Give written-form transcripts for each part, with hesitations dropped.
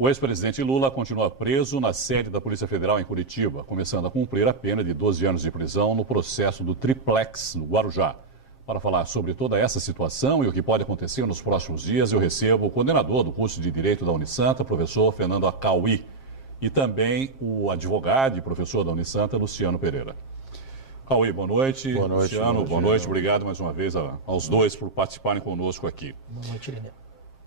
O ex-presidente Lula continua preso na sede da Polícia Federal em Curitiba, começando a cumprir a pena de 12 anos de prisão no processo do Triplex, no Guarujá. Para falar sobre toda essa situação e o que pode acontecer nos próximos dias, eu recebo o coordenador do curso de Direito da Unisanta, professor Fernando Acauí, e também o advogado e professor da Unisanta, Luciano Pereira. Acauí, boa noite. Boa noite, Luciano, boa noite. Obrigado mais uma vez aos dois por participarem conosco aqui. Boa noite, Irineu.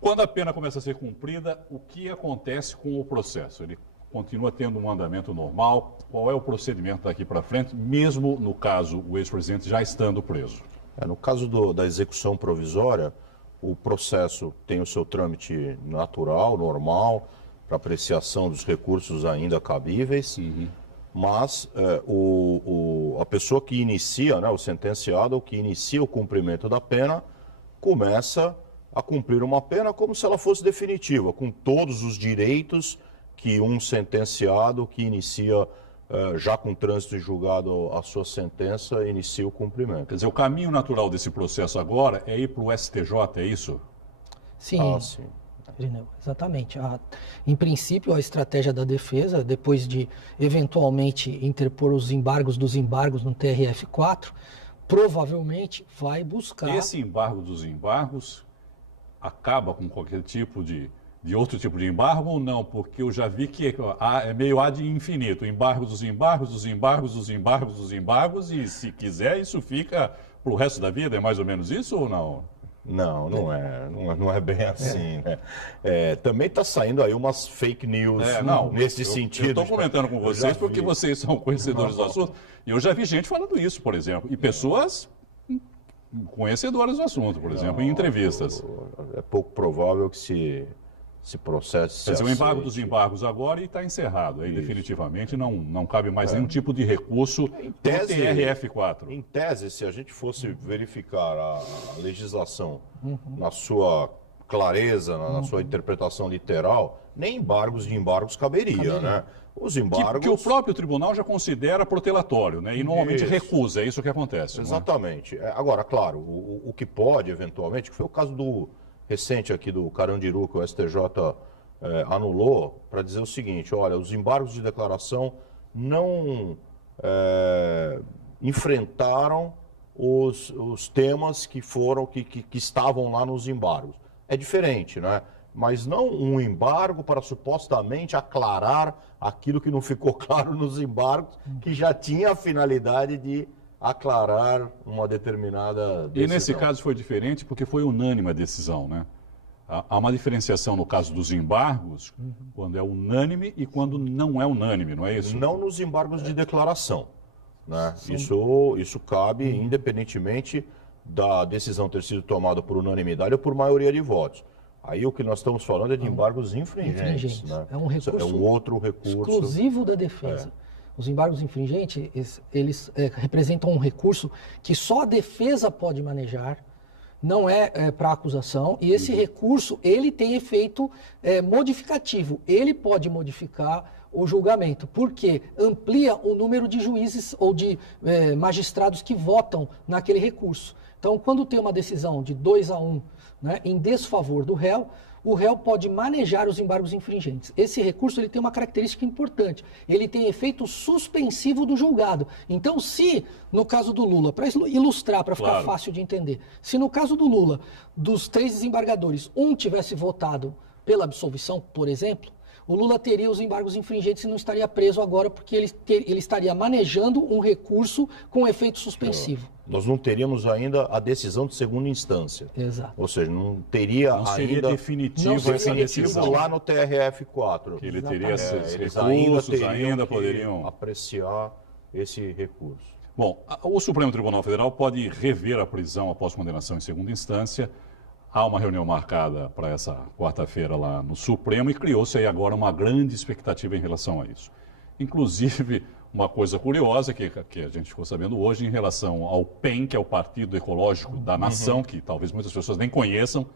Quando a pena começa a ser cumprida, o que acontece com o processo? Ele continua tendo um andamento normal? Qual é o procedimento daqui para frente, mesmo no caso o ex-presidente já estando preso? No caso da execução provisória, o processo tem o seu trâmite natural, normal, para apreciação dos recursos ainda cabíveis, mas a pessoa que inicia, o sentenciado, que inicia o cumprimento da pena, começa a cumprir uma pena como se ela fosse definitiva, com todos os direitos que um sentenciado que inicia, já com trânsito julgado a sua sentença, inicia o cumprimento. Quer dizer, o caminho natural desse processo agora é ir para o STJ, é isso? Sim, Sim. Irineu, exatamente. Em princípio, a estratégia da defesa, depois de eventualmente interpor os embargos dos embargos no TRF4, provavelmente vai buscar... Esse embargo dos embargos acaba com qualquer tipo de outro tipo de embargo ou não? Porque eu já vi que é meio de infinito. Embargos dos embargos, dos embargos, dos embargos, dos embargos, e se quiser isso fica para o resto da vida, é mais ou menos isso ou não? Não é bem assim, né? Também está saindo aí umas fake news nesse sentido. Eu estou comentando com vocês porque vocês são conhecedores do assunto. E eu já vi gente falando isso, por exemplo, e pessoas conhecedoras do assunto, por exemplo, em entrevistas. É pouco provável que se processe. Quer dizer, o embargo dos embargos agora está encerrado. Aí, definitivamente, não cabe mais nenhum tipo de recurso do TRF4. Em tese, se a gente fosse verificar a legislação na sua clareza, na sua interpretação literal, nem embargos de embargos caberia, né? Os embargos... Que o próprio tribunal já considera protelatório, né? E normalmente recusa, é isso que acontece. Exatamente. Agora, claro, o que pode, eventualmente, que foi o caso recente aqui do Carandiru, que o STJ anulou, para dizer o seguinte: olha, os embargos de declaração não enfrentaram os temas que estavam lá nos embargos. É diferente, né? Mas não um embargo para supostamente aclarar aquilo que não ficou claro nos embargos, que já tinha a finalidade de aclarar uma determinada decisão. E nesse caso foi diferente porque foi unânime a decisão, né? Há uma diferenciação no caso dos embargos, quando é unânime e quando não é unânime, não é isso? Não nos embargos de declaração, né? Isso cabe independentemente da decisão ter sido tomada por unanimidade ou por maioria de votos. Aí o que nós estamos falando é de embargos infringentes. Né? É um recurso é um outro recurso exclusivo da defesa. Os embargos infringentes, eles representam um recurso que só a defesa pode manejar, não é para acusação, e esse recurso, ele tem efeito modificativo. Ele pode modificar o julgamento, porque amplia o número de juízes ou de magistrados que votam naquele recurso. Então, quando tem uma decisão de 2-1, né, em desfavor do réu, o réu pode manejar os embargos infringentes. Esse recurso ele tem uma característica importante. Ele tem efeito suspensivo do julgado. Então, se, no caso do Lula, para ilustrar, para ficar fácil de entender, se no caso do Lula, dos 3 desembargadores, um tivesse votado pela absolvição, por exemplo, o Lula teria os embargos infringentes e não estaria preso agora porque ele estaria manejando um recurso com efeito suspensivo. Nós não teríamos ainda a decisão de segunda instância. Exato. Ou seja, não teria não seria ainda definitivo essa decisão lá no TRF4. Que ele teria esses eles recursos, ainda poderiam apreciar esse recurso. Bom, o Supremo Tribunal Federal pode rever a prisão após condenação em segunda instância. Há uma reunião marcada para essa quarta-feira lá no Supremo e criou-se aí agora uma grande expectativa em relação a isso. Inclusive, uma coisa curiosa que a gente ficou sabendo hoje em relação ao PEN, que é o Partido Ecológico da Nação, que talvez muitas pessoas nem conheçam,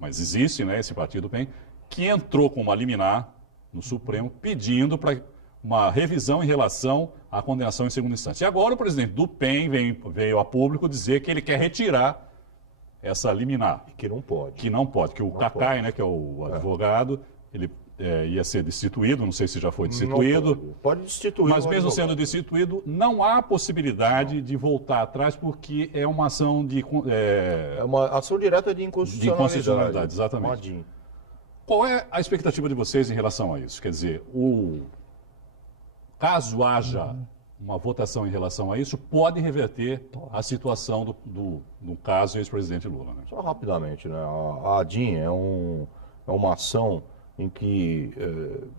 mas existe, né, esse Partido PEN, que entrou com uma liminar no Supremo pedindo para uma revisão em relação à condenação em segunda instância. E agora o presidente do PEN veio a público dizer que ele quer retirar essa liminar. Que não pode. Que não pode, que o Cacai, né, que é o advogado, ele ia ser destituído, não sei se já foi destituído. Pode destituir. Mas mesmo sendo destituído, não há possibilidade de voltar atrás, porque é uma ação de... É uma ação direta de inconstitucionalidade. De inconstitucionalidade, exatamente. Qual é a expectativa de vocês em relação a isso? Quer dizer, caso haja uma votação em relação a isso, pode reverter a situação do caso ex-presidente Lula, né? Só rapidamente, né? A ADIM é uma ação em que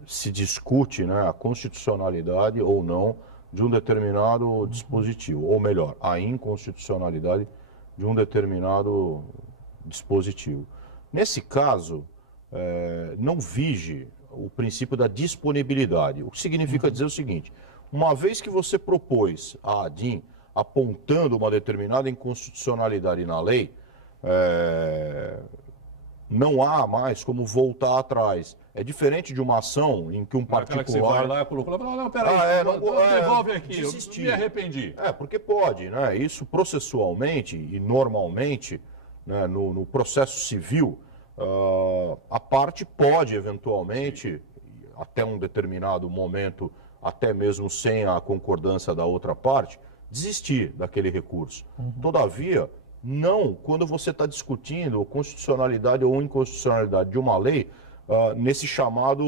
se discute, né, a constitucionalidade ou não de um determinado dispositivo, ou melhor, a inconstitucionalidade de um determinado dispositivo. Nesse caso, não vige o princípio da disponibilidade, o que significa dizer o seguinte: uma vez que você propôs a ADIM apontando uma determinada inconstitucionalidade na lei, não há mais como voltar atrás. É diferente de uma ação em que um particular... Que você vai lá e colocou, não, peraí, devolve aqui, desistir. Eu me arrependi. Porque pode, né? Isso processualmente e normalmente, né, no processo civil, a parte pode eventualmente, até um determinado momento, até mesmo sem a concordância da outra parte, desistir daquele recurso. Todavia, não quando você está discutindo constitucionalidade ou inconstitucionalidade de uma lei nessa chamada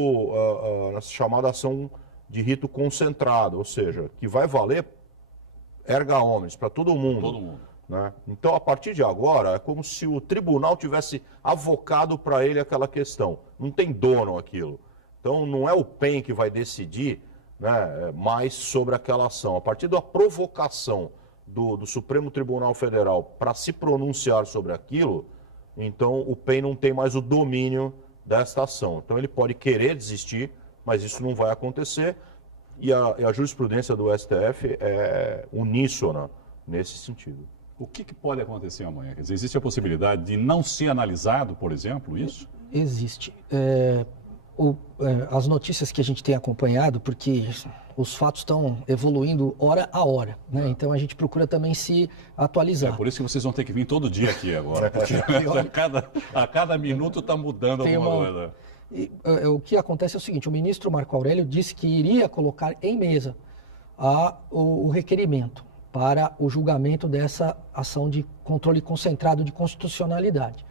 ação de rito concentrado, ou seja, que vai valer erga omnes para todo mundo. Todo mundo. Né? Então, a partir de agora, é como se o tribunal tivesse avocado para ele aquela questão. Não tem dono aquilo. Então, não é o PEN que vai decidir, né, mais sobre aquela ação. A partir da provocação do Supremo Tribunal Federal para se pronunciar sobre aquilo, então o PEN não tem mais o domínio desta ação. Então ele pode querer desistir, mas isso não vai acontecer, e a jurisprudência do STF é uníssona nesse sentido. O que pode acontecer amanhã? Quer dizer, existe a possibilidade de não ser analisado, por exemplo, isso? Existe. As notícias que a gente tem acompanhado, porque os fatos estão evoluindo hora a hora, né? Então a gente procura também se atualizar. Por isso que vocês vão ter que vir todo dia aqui agora, porque a cada minuto está mudando alguma coisa. O que acontece é o seguinte: o ministro Marco Aurélio disse que iria colocar em mesa o requerimento para o julgamento dessa ação de controle concentrado de constitucionalidade.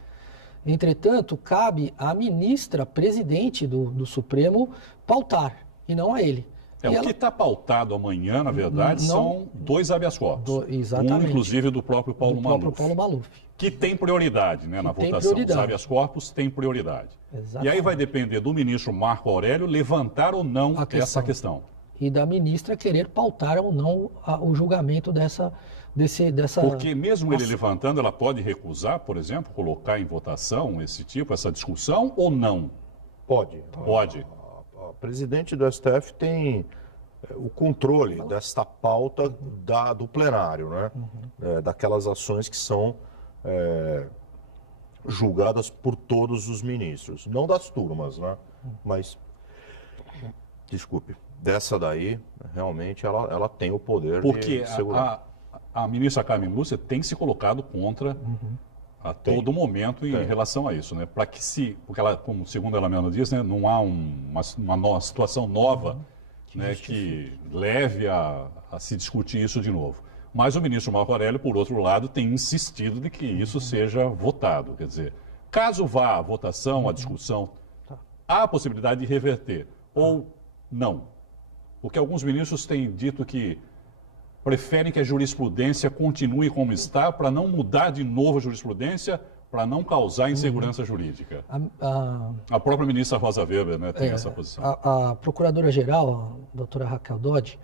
Entretanto, cabe à ministra presidente do Supremo pautar, e não a ele. O que está pautado amanhã, na verdade, são 2 habeas corpus. Exatamente. Um, inclusive, do próprio Paulo Maluf. Que tem prioridade, né, na votação. Os habeas corpus têm prioridade. Exatamente. E aí vai depender do ministro Marco Aurélio levantar ou não essa questão. E da ministra querer pautar ou não o julgamento dessa... Porque mesmo ele levantando, ela pode recusar, por exemplo, colocar em votação essa discussão ou não? Pode. Pode. A presidente do STF tem o controle desta pauta do plenário, né? Daquelas ações que são julgadas por todos os ministros. Não das turmas, né? Mas, desculpe, dessa daí, realmente, ela tem o poder de segurar. A ministra Carmen Lúcia tem se colocado contra a todo momento em relação a isso, né? Para que porque ela, como segundo ela mesma diz, né, não há uma situação nova, né, que leve a se discutir isso de novo. Mas o ministro Marco Aurélio, por outro lado, tem insistido de que isso seja votado. Quer dizer, caso vá à votação, à discussão, há a possibilidade de reverter ou não. Porque alguns ministros têm dito que preferem que a jurisprudência continue como está para não mudar de novo a jurisprudência, para não causar insegurança jurídica. A própria ministra Rosa Weber, né, tem essa posição. A procuradora-geral, a doutora Raquel Dodge,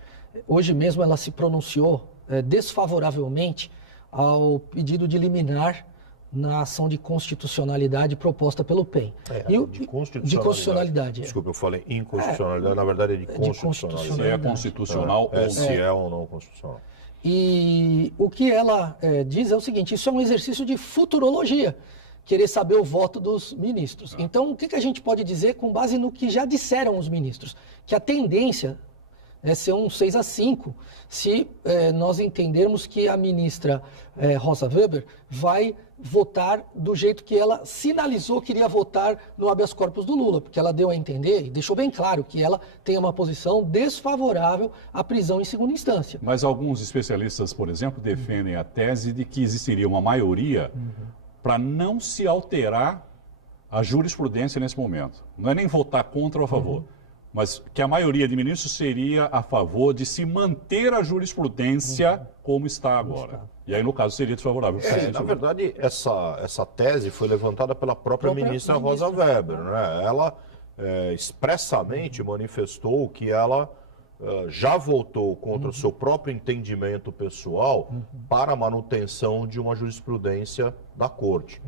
hoje mesmo ela se pronunciou desfavoravelmente ao pedido de liminar na ação de constitucionalidade proposta pelo PEN. De constitucionalidade. Desculpa, eu falei inconstitucionalidade, na verdade é de constitucionalidade. Se é constitucional ou se é ou não constitucional. E o que ela diz é o seguinte: isso é um exercício de futurologia, querer saber o voto dos ministros. Então, o que a gente pode dizer com base no que já disseram os ministros? Que a tendência ser um 6-5, se nós entendermos que a ministra Rosa Weber vai votar do jeito que ela sinalizou que iria votar no habeas corpus do Lula, porque ela deu a entender e deixou bem claro que ela tem uma posição desfavorável à prisão em segunda instância. Mas alguns especialistas, por exemplo, defendem a tese de que existiria uma maioria para não se alterar a jurisprudência nesse momento. Não é nem votar contra ou a favor, mas que a maioria de ministros seria a favor de se manter a jurisprudência como está agora. E aí, no caso, seria desfavorável. Na verdade, essa tese foi levantada pela própria ministra Rosa Weber, né? Ela expressamente manifestou que ela já votou contra o seu próprio entendimento pessoal para a manutenção de uma jurisprudência da Corte.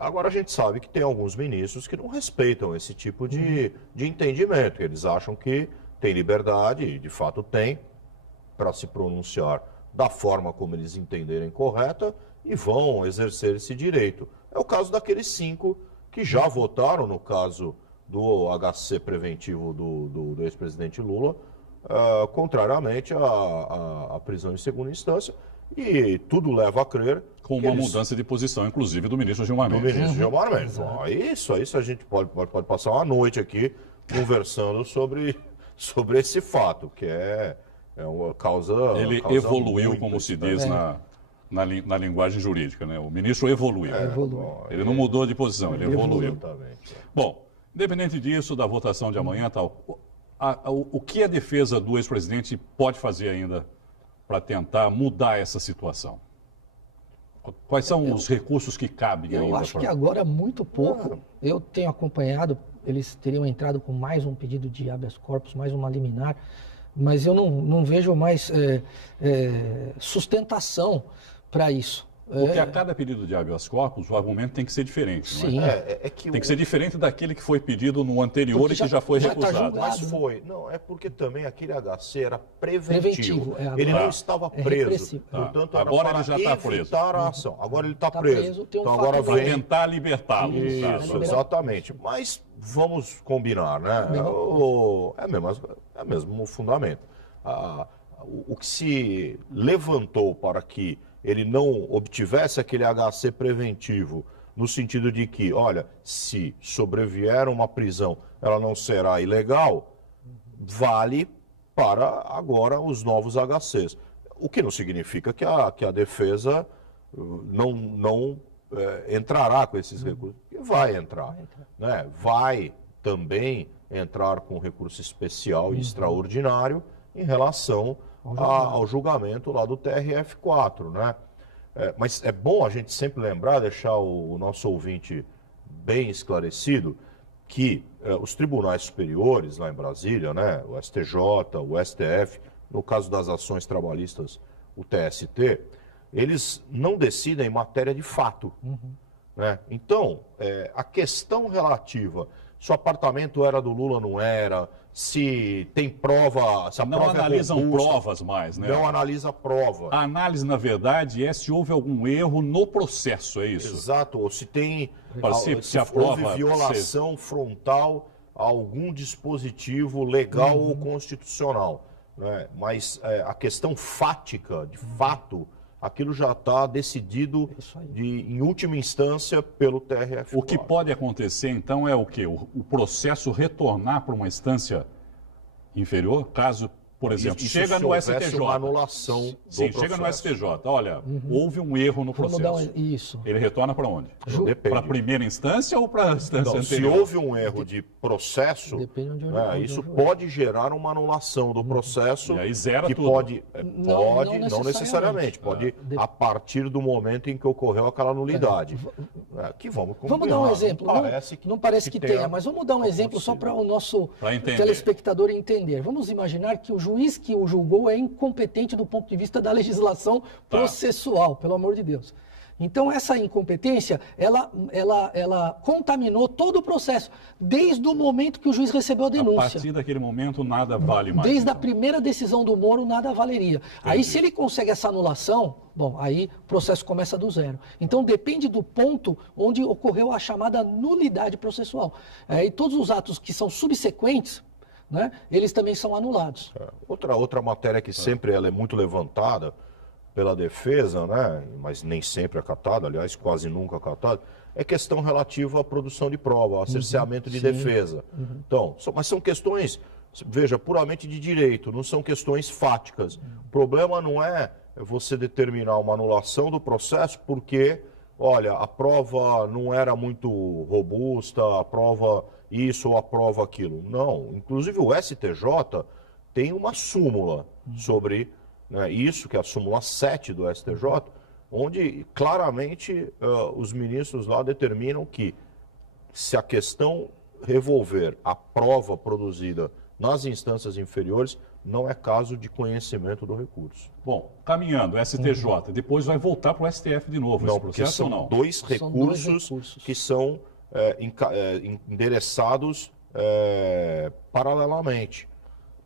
Agora, a gente sabe que tem alguns ministros que não respeitam esse tipo de entendimento. Eles acham que tem liberdade, e de fato tem, para se pronunciar da forma como eles entenderem correta e vão exercer esse direito. É o caso daqueles 5 que já votaram no caso do HC preventivo do ex-presidente Lula, contrariamente à prisão em segunda instância, e tudo leva a crer... Com uma mudança de posição, inclusive, do ministro Gilmar Mendes. Do ministro Gilmar Mendes. Isso a gente pode passar uma noite aqui conversando sobre esse fato, que é uma causa... Ele evoluiu, como se diz na linguagem jurídica, né? O ministro evoluiu. Ele não mudou de posição, ele evoluiu. Exatamente. Bom, independente disso, da votação de amanhã, o que a defesa do ex-presidente pode fazer ainda para tentar mudar essa situação? Quais são os recursos que cabem ainda? Eu acho que agora muito pouco. Eu tenho acompanhado, eles teriam entrado com mais um pedido de habeas corpus, mais uma liminar, mas eu não vejo mais sustentação para isso. Porque a cada pedido de habeas corpus, o argumento tem que ser diferente. Sim. Não é? Tem que ser diferente daquele que foi pedido no anterior e que já foi recusado. Mas foi. Não, é porque também aquele HC era preventivo. Ele não estava preso. Portanto, agora ele já está preso. A ação. Agora ele está preso. Então agora vem tentar libertá-lo. Isso, exatamente. Mas vamos combinar, né? É mesmo o fundamento. O que se levantou para que ele não obtivesse aquele HC preventivo, no sentido de que, olha, se sobrevier uma prisão, ela não será ilegal, vale para agora os novos HCs. O que não significa que a defesa não entrará com esses recursos. Vai entrar. Né? Vai também entrar com recurso especial e extraordinário em relação ao julgamento lá do TRF4, né? Mas é bom a gente sempre lembrar, deixar o nosso ouvinte bem esclarecido, que os tribunais superiores lá em Brasília, né, o STJ, o STF, no caso das ações trabalhistas, o TST, eles não decidem em matéria de fato. Né? Então, a questão relativa, se o apartamento era do Lula ou não era, se tem prova, se a não prova analisam é robusta, provas mais, né? Não analisa a prova. A análise, na verdade, é se houve algum erro no processo, é isso? Exato, ou se tem se a prova houve violação frontal a algum dispositivo legal ou constitucional. Né? Mas a questão fática, de fato, aquilo já está decidido em última instância pelo TRF4. O que pode acontecer, então, é o quê? O processo retornar para uma instância inferior, caso, por exemplo, Isso chega no STJ. Uma anulação do Sim, processo. chega no STJ. Olha, houve um erro no processo. Isso. Ele retorna para onde? Para a primeira instância ou para a instância anterior? Se houve um erro de processo, isso pode gerar uma anulação do processo. E aí zera que tudo. Não necessariamente. Pode a partir do momento em que ocorreu aquela nulidade. Que vamos dar um exemplo. Não parece que tenha, mas vamos dar um exemplo só para o nosso telespectador entender. Vamos imaginar que o juiz que o julgou é incompetente do ponto de vista da legislação processual, pelo amor de Deus. Então, essa incompetência, ela contaminou todo o processo, desde o momento que o juiz recebeu a denúncia. A partir daquele momento, nada vale mais. Desde a primeira decisão do Moro, nada valeria. Entendi. Aí, se ele consegue essa anulação, aí o processo começa do zero. Então, depende do ponto onde ocorreu a chamada nulidade processual. E todos os atos que são subsequentes, né, eles também são anulados. Outra matéria que sempre ela é muito levantada pela defesa, né, mas nem sempre acatada, aliás, quase nunca acatada, é questão relativa à produção de prova, ao cerceamento de defesa. Então, mas são questões, veja, puramente de direito, não são questões fáticas. O problema não é você determinar uma anulação do processo porque, olha, a prova não era muito robusta, a prova isso ou a prova aquilo. Não, inclusive o STJ tem uma súmula sobre, né, isso, que é a súmula 7 do STJ, onde claramente os ministros lá determinam que se a questão revolver a prova produzida nas instâncias inferiores, não é caso de conhecimento do recurso. Bom, caminhando, STJ, depois vai voltar para o STF de novo esse processo são ou não? Dois recursos que são endereçados paralelamente,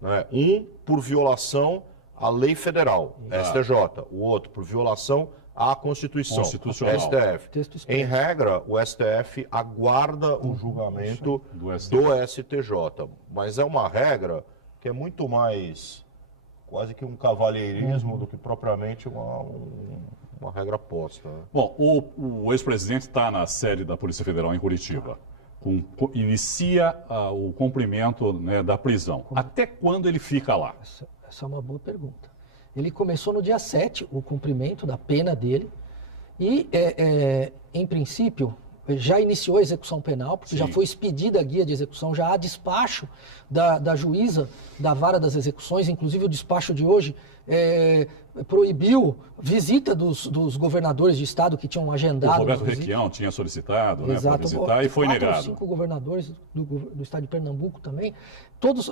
né? Um por violação à lei federal, STJ, o outro por violação à Constituição, STF. Em regra, o STF aguarda o julgamento do STJ, mas é uma regra que é muito mais quase que um cavalheirismo do que propriamente uma regra posta. Né? Bom, o ex-presidente está na sede da Polícia Federal em Curitiba. Inicia o cumprimento, né, da prisão. Até quando ele fica lá? Essa é uma boa pergunta. Ele começou no dia 7, o cumprimento da pena dele, e, em princípio, já iniciou a execução penal, porque já foi expedida a guia de execução, já há despacho da juíza da Vara das Execuções, inclusive o despacho de hoje proibiu visita dos governadores de estado que tinham agendado. O Roberto Requião tinha solicitado, né, para visitar e foi 4 negado. ou 5 governadores do estado de Pernambuco também,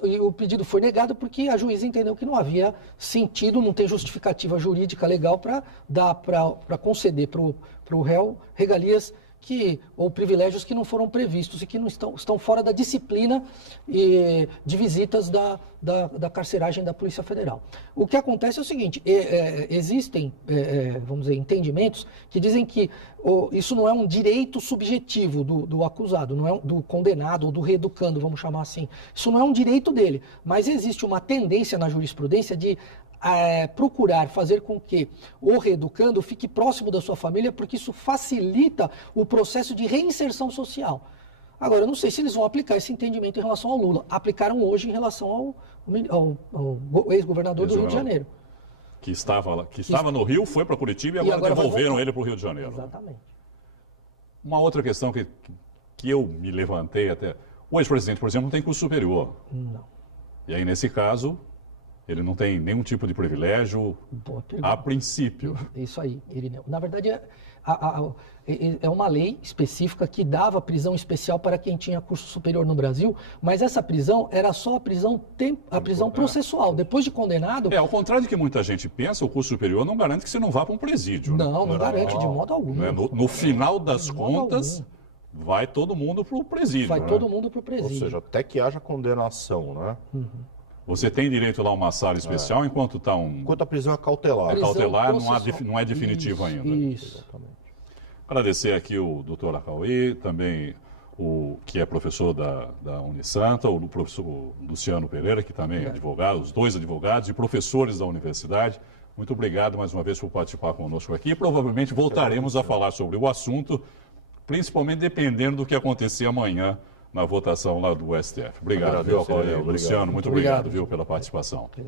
e o pedido foi negado porque a juíza entendeu que não havia sentido, não tem justificativa jurídica legal para conceder para o réu regalias ou privilégios que não foram previstos e que não estão fora da disciplina de visitas da carceragem da Polícia Federal. O que acontece é o seguinte, existem, vamos dizer, entendimentos que dizem que isso não é um direito subjetivo do acusado, não é do condenado ou do reeducando, vamos chamar assim. Isso não é um direito dele, mas existe uma tendência na jurisprudência de procurar fazer com que o reeducando fique próximo da sua família, porque isso facilita o processo de reinserção social. Agora, eu não sei se eles vão aplicar esse entendimento em relação ao Lula. Aplicaram hoje em relação ao ex-governador do Rio de Janeiro. Que estava no Rio, foi para Curitiba e agora devolveram ele para o Rio de Janeiro. Exatamente. Uma outra questão que eu me levantei até... O ex-presidente, por exemplo, não tem curso superior. Não. E aí, nesse caso... Ele não tem nenhum tipo de privilégio, a princípio. Isso aí, Irineu. Na verdade, é uma lei específica que dava prisão especial para quem tinha curso superior no Brasil, mas essa prisão era só a prisão processual. Depois de condenado... Ao contrário do que muita gente pensa, o curso superior não garante que você não vá para um presídio. Não, não garante de modo algum. No final das contas, vai todo mundo para o presídio. Vai todo mundo para o presídio. Ou seja, até que haja condenação, né? Você tem direito lá a uma sala especial enquanto está Enquanto a prisão é cautelar. Cautelar não é definitivo ainda. Isso. Agradecer aqui o doutor Acauí, também que é professor da Unisanta, o professor Luciano Pereira, que também é advogado, os dois advogados e professores da universidade. Muito obrigado mais uma vez por participar conosco aqui. Provavelmente voltaremos a falar sobre o assunto, principalmente dependendo do que acontecer amanhã na votação lá do STF. Obrigado, viu, Luciano, muito obrigado, viu, pela participação. Obrigado.